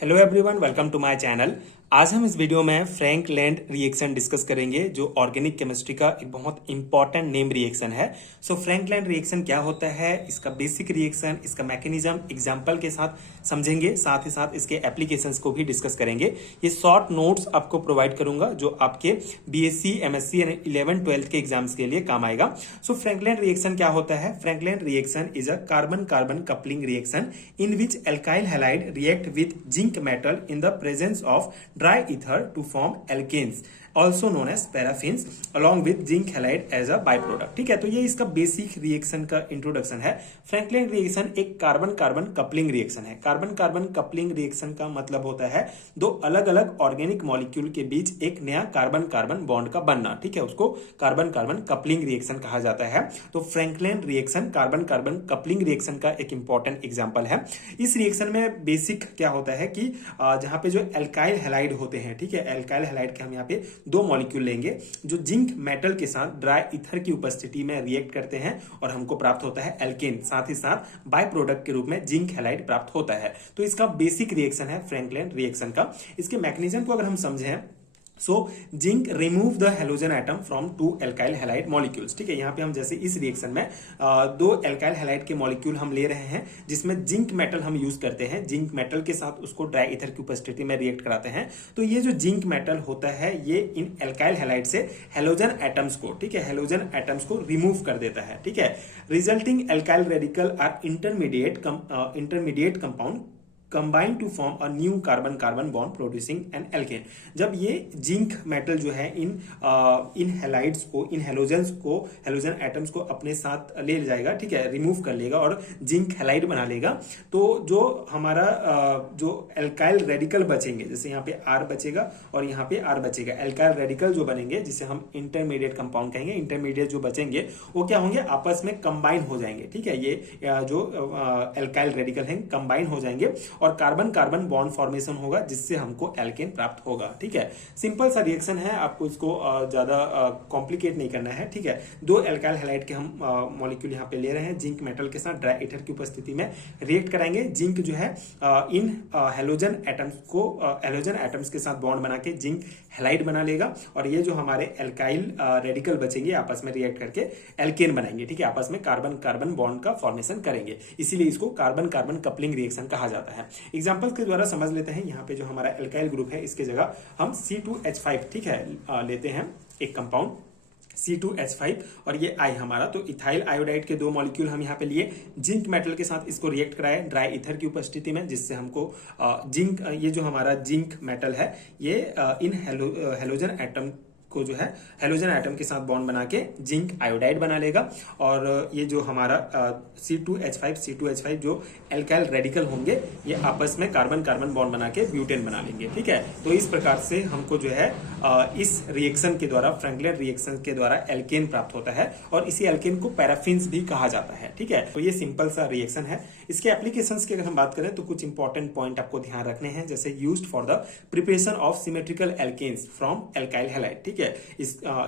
Hello everyone, welcome to my channel. आज हम इस वीडियो में फ्रैंकलैंड रिएक्शन डिस्कस करेंगे जो ऑर्गेनिक केमिस्ट्री का एक बहुत इंपॉर्टेंट नेम रिएक्शन है। सो फ्रैंकलैंड रिएक्शन क्या होता है, इसका बेसिक रिएक्शन, इसका मैकेनिज्म एग्जांपल के साथ समझेंगे, साथ ही साथ इसके एप्लीकेशंस को भी डिस्कस करेंगे। ये शॉर्ट नोट्स आपको प्रोवाइड करूंगा जो आपके बीएससी, एमएससी एंड 11-12 के एग्जाम्स के लिए काम आएगा। सो फ्रैंकलैंड रिएक्शन क्या होता है? Frankland reaction is a carbon carbon coupling reaction in which alkyl halide react with zinc metal in the presence of dry ether to form alkanes, also known as paraffins, along with zinc halide as a byproduct। ठीक है, तो ये इसका basic reaction का introduction है। Frankland reaction एक carbon carbon coupling reaction है। Carbon carbon coupling reaction का मतलब होता है दो अलग अलग ऑर्गेनिक मॉलिक्यूल के बीच एक नया कार्बन कार्बन बॉन्ड का बनना। ठीक है, उसको कार्बन कार्बन कपलिंग रिएक्शन कहा जाता है। तो Frankland reaction carbon carbon coupling reaction का एक इंपॉर्टेंट एग्जाम्पल है। इस रिएक्शन में बेसिक क्या होता है कि जहां पे जो एल्काइल हैलाइड होते हैं, ठीक है, एल्काइल हैलाइड के हम यहाँ पे दो मॉलिक्यूल लेंगे जो जिंक मेटल के साथ ड्राई ईथर की उपस्थिति में रिएक्ट करते हैं और हमको प्राप्त होता है एल्केन। साथ ही साथ बाय प्रोडक्ट के रूप में जिंक हैलाइड प्राप्त होता है। तो इसका बेसिक रिएक्शन है फ्रैंकलैंड रिएक्शन का। इसके मैकेनिज्म को अगर हम समझें, so zinc remove the halogen atom from two alkyl halide molecules. ठीक है, यहाँ पे हम जैसे इस रिएक्शन में दो एल्काइल हैलाइड के मॉलिक्यूल हम ले रहे हैं जिसमें जिंक मेटल हम यूज करते हैं। जिंक मेटल के साथ उसको ड्राई ईथर की उपस्थिति में रिएक्ट कराते हैं। तो ये जो जिंक मेटल होता है ये इन एल्काइल हैलाइड से हेलोजन एटम्स को, ठीक है, हेलोजन एटम्स को रिमूव कर देता है। ठीक है, resulting alkyl radical R intermediate compound combine to form a new carbon carbon bond producing an alkane. जब ये जिंक मेटल जो है इन हैलाइड्स को, इन हेलोजन्स को, हेलोजन एटम्स को अपने साथ ले जाएगा, ठीक है, रिमूव कर लेगा और जिंक हैलाइड बना लेगा। तो जो हमारा जो एल्काइल रेडिकल बचेंगे, जैसे यहाँ पे आर बचेगा और यहाँ पे आर बचेगा, एल्काइल रेडिकल जो बनेंगे जिसे हम इंटरमीडिएट कंपाउंड कहेंगे, इंटरमीडिएट जो बचेंगे वो क्या होंगे, आपस में कंबाइन हो जाएंगे। ठीक है, ये जो एल्काइल रेडिकल हैं कंबाइन हो जाएंगे और कार्बन कार्बन बॉन्ड फॉर्मेशन होगा जिससे हमको एल्केन प्राप्त होगा। ठीक है, सिंपल सा रिएक्शन है, आपको इसको ज्यादा कॉम्प्लिकेट नहीं करना है। ठीक है, दो एल्काइल हैलाइड के हम मॉलिक्यूल यहाँ पे ले रहे हैं, जिंक मेटल के साथ ड्राई ईथर की उपस्थिति में रिएक्ट कराएंगे। जिंक जो है इन हेलोजन एटम्स के साथ बॉन्ड बना के जिंक हैलाइड बना लेगा और ये जो हमारे एल्काइल रेडिकल बचेंगे आपस में रिएक्ट करके एल्केन बनाएंगे। ठीक है, आपस में कार्बन कार्बन बॉन्ड का फॉर्मेशन करेंगे, इसीलिए इसको कार्बन कार्बन कपलिंग रिएक्शन कहा जाता है। एग्जांपल्स के द्वारा समझ लेते हैं। यहाँ पे जो हमारा एल्काइल ग्रुप है इसके जगह हम C2H5, ठीक है, लेते हैं एक कंपाउंड C2H5 और ये I हमारा, तो इथाइल आयोडाइड के दो मॉलिक्यूल हम यहाँ पे लिए, जिंक मेटल के साथ इसको रिएक्ट कराए ड्राई ईथर की उपस्थिति में, जिससे हमको जिंक, ये जो हमारा जिंक मेटल है ये इन हेलोजन एटम को जो है हेलोजन एटम के साथ बॉन्ड बना के जिंक आयोडाइड बना लेगा और ये जो हमारा C2H5 जो एल्काइल रेडिकल होंगे ये आपस में कार्बन कार्बन बॉन्ड बना के ब्यूटेन बना लेंगे। ठीक है, तो इस प्रकार से हमको जो है इस रिएक्शन के द्वारा, फ्रैंकलैंड रिएक्शन के द्वारा एल्केन प्राप्त होता है और इसी एल्केन को पैराफिन्स भी कहा जाता है। ठीक है, तो ये सिंपल सा रिएक्शन है। इसके एप्लीकेशंस की अगर हम बात करें तो कुछ इंपॉर्टेंट पॉइंट आपको ध्यान रखने हैं, जैसे used for the preparation of symmetrical alkanes from alkyl halide. ठीक है,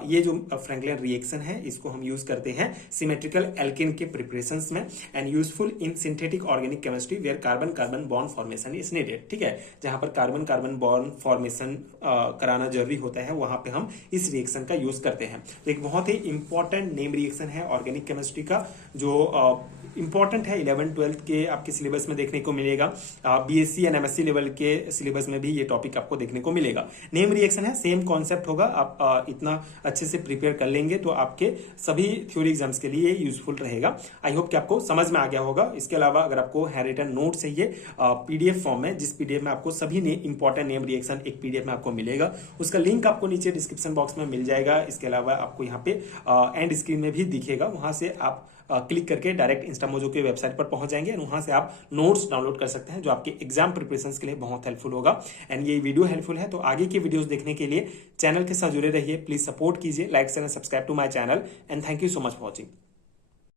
ये जो फ्रैंकलैंड रिएक्शन है इसको हम यूज करते हैं सिमेट्रिकल एल्केन के प्रिपरेशंस में and useful in synthetic organic chemistry where carbon carbon bond formation is needed. ठीक है, जहां पर कार्बन कार्बन बॉन्ड फॉर्मेशन कराना जरूरी होता है वहां पे हम इस रिएक्शन का यूज करते हैं। तो एक बहुत ही इंपॉर्टेंट नेम रिएक्शन है ऑर्गेनिक केमिस्ट्री का, जो इंपॉर्टेंट है 11-12 के आपके सिलेबस में देखने को मिलेगा। बीएससी एंड एमएससी लेवल के सिलेबस में भी ये टॉपिक आपको देखने को मिलेगा। नेम रिएक्शन है, सेम कॉन्सेप्ट होगा। आप इतना अच्छे से प्रिपेयर कर लेंगे तो आपके सभी थ्योरी एग्जाम्स के लिए यूजफुल रहेगा। आई होप कि आपको समझ में आ गया होगा। इसके अलावा अगर आपको हैंड रिटन नोट चाहिए पीडीएफ फॉर्म में, जिस पीडीएफ में आपको सभी इंपॉर्टेंट नेम रिएक्शन एक पीडीएफ में आपको मिलेगा, उसका लिंक आपको नीचे डिस्क्रिप्शन बॉक्स में मिल जाएगा। इसके अलावा आपको यहाँ पे एंड स्क्रीन में भी दिखेगा, वहां से आप क्लिक करके डायरेक्ट इंस्टामोजो की वेबसाइट पर पहुंच जाएंगे। वहां से आप नोट्स डाउनलोड कर सकते हैं जो आपके एग्जाम प्रिपरेशंस के लिए बहुत हेल्पफुल होगा। एंड ये वीडियो हेल्पफुल है तो आगे की वीडियोस देखने के लिए चैनल के साथ जुड़े रहिए। प्लीज सपोर्ट कीजिए, like share and subscribe to my channel and thank you so much for watching.